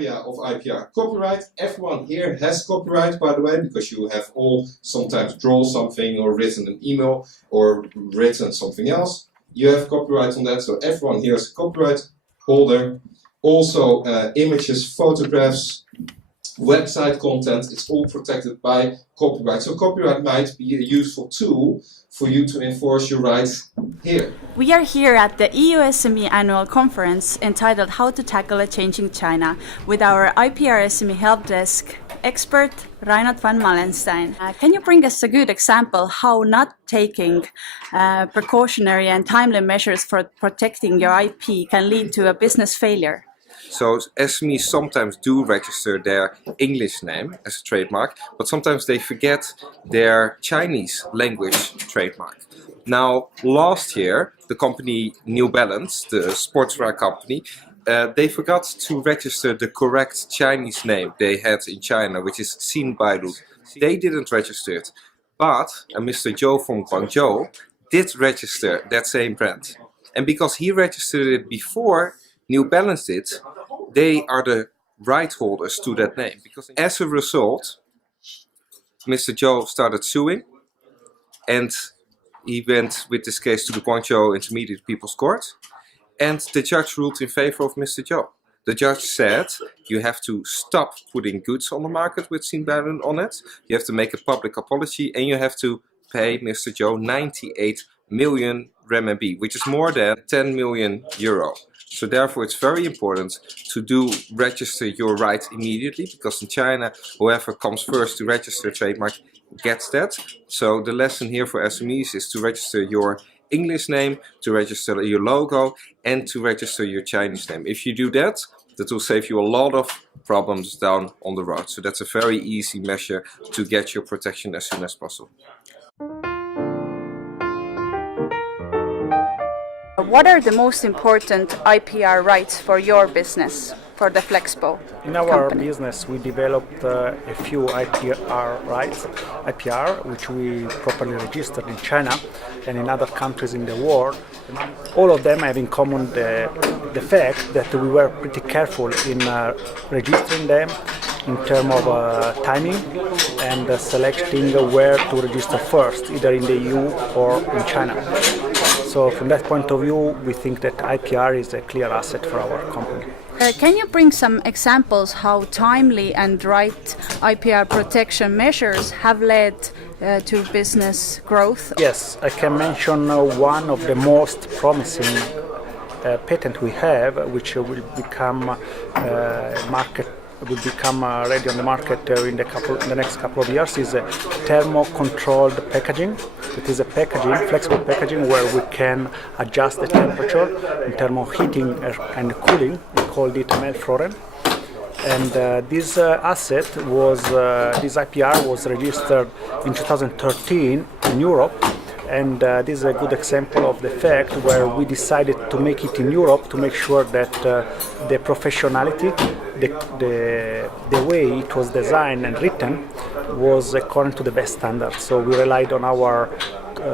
area of IPR copyright. Everyone here has copyright, by the way, because you have all sometimes drawn something or written an email or written something else. You have copyright on that, so everyone here is a copyright holder. Also images, photographs, website content, it's all protected by copyright. So copyright might be a useful tool for you to enforce your rights here. We are here at the EU SME Annual Conference entitled How to Tackle a Changing China with our IPR SME Helpdesk expert Reinout van Malenstein. Can you bring us a good example how not taking precautionary and timely measures for protecting your IP can lead to a business failure? So SMEs sometimes do register their English name as a trademark, but sometimes they forget their Chinese language trademark. Now, last year, the company New Balance, the sportswear company, they forgot to register the correct Chinese name they had in China, which is Xin Bailu. They didn't register it, but Mr. Zhou from Guangzhou did register that same brand. And because he registered it before New Balance did, they are the right holders to that name. Because as a result, Mr. Zhou started suing, and he went with this case to the Guangzhou Intermediate People's Court, and the judge ruled in favor of Mr. Zhou. The judge said you have to stop putting goods on the market with Xin Bailu on it, you have to make a public apology, and you have to pay Mr. Zhou 98 million renminbi, which is more than 10 million euro. So therefore it's very important to register your right immediately, because in China whoever comes first to register a trademark gets that. So the lesson here for SMEs is to register your English name, to register your logo, and to register your Chinese name. If you do that, that will save you a lot of problems down on the road. So that's a very easy measure to get your protection as soon as possible. What are the most important IPR rights for your business, for the Flexpo In our company? business, we developed a few IPR rights, IPR, which we properly registered in China and in other countries in the world. All of them have in common the fact that we were pretty careful in registering them in terms of timing and selecting where to register first, either in the EU or in China. So from that point of view, we think that IPR is a clear asset for our company. Can you bring some examples how timely and right IPR protection measures have led to business growth? Yes, I can mention one of the most promising patent we have, which will become ready on the market in the next couple of years, is a thermo-controlled packaging. It is a packaging, flexible packaging, where we can adjust the temperature in terms of heating and cooling. We called it Melfloren. And this IPR was registered in 2013 in Europe. And this is a good example of the fact where we decided to make it in Europe to make sure that the professionality, the way it was designed and written was according to the best standards. So we relied on our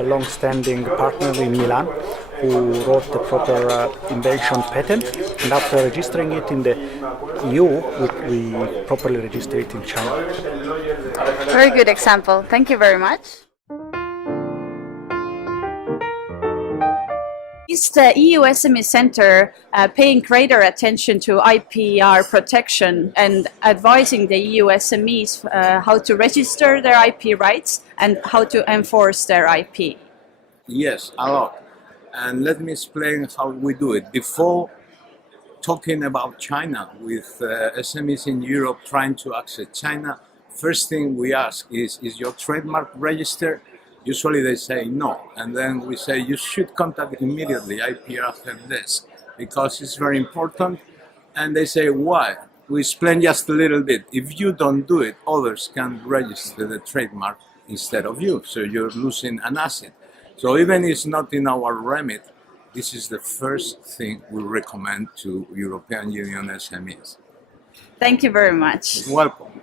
long-standing partner in Milan, who wrote the proper invention patent, and after registering it in the EU, we properly registered it in China. Very good example. Thank you very much. Is the EU SME Center paying greater attention to IPR protection and advising the EU SMEs how to register their IP rights and how to enforce their IP? Yes, a lot. And let me explain how we do it. Before talking about China with SMEs in Europe trying to access China, first thing we ask is your trademark registered? Usually they say no, and then we say you should contact immediately IPR Helpdesk because it's very important, and they say why? We explain just a little bit. If you don't do it, others can register the trademark instead of you, so you're losing an asset. So even if it's not in our remit, this is the first thing we recommend to European Union SMEs. Thank you very much. Welcome.